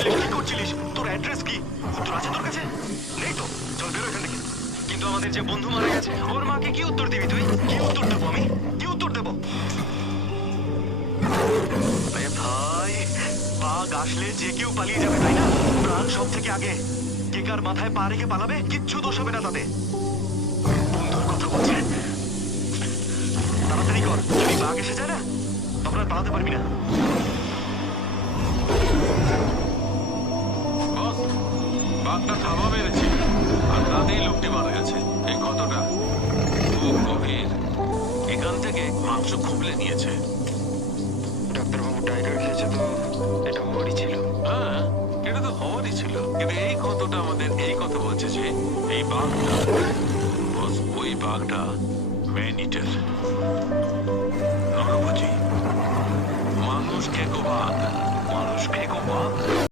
করছিলিস কি করছিলিস? তোর অ্যাড্রেস কি? উত্তর আছে তোর কাছে? নেই তো, চল বেরো এখান থেকে। কিন্তু আমাদের যে বন্ধু মারা গেছে, ওর মাকে কি উত্তর দিবি তুই? কি উত্তর দেবো আমি? কি উত্তর দেবো? আরে ভাই, বাঘ আসলে যে কেউ পালিয়ে যাবে, তাই না? প্রাণ সব থেকে আগে। কে কার মাথায় পা রেখে পালাবে, কিচ্ছু দোষ হবে না তাতে। বন্ধুর কথা বলছে, তাড়াতাড়ি কর, যদি বাঘ এসে যায় না তখন আর পালাতে পারবি না। বস, বাঘটা থাবা মেরেছে আর তাতেই লোকটি মারা গেছে। এই ক্ষতটা খুব গভীর, এখান থেকে মাংস খুবলে নিয়েছে। ডাক্তারবাবু টাইগার খেয়েছে তো এটা হওয়ারই ছিল। হ্যাঁ, এটা তো হওয়ারই ছিল, কিন্তু এই ক্ষতটা আমাদের এই কথা বলছে যে এই বাঘটা, বস, ওই বাঘটা ম্যান ইটার, নরভোজী, মানুষ খেকো বাঘ, মানুষ খেকো বাঘ।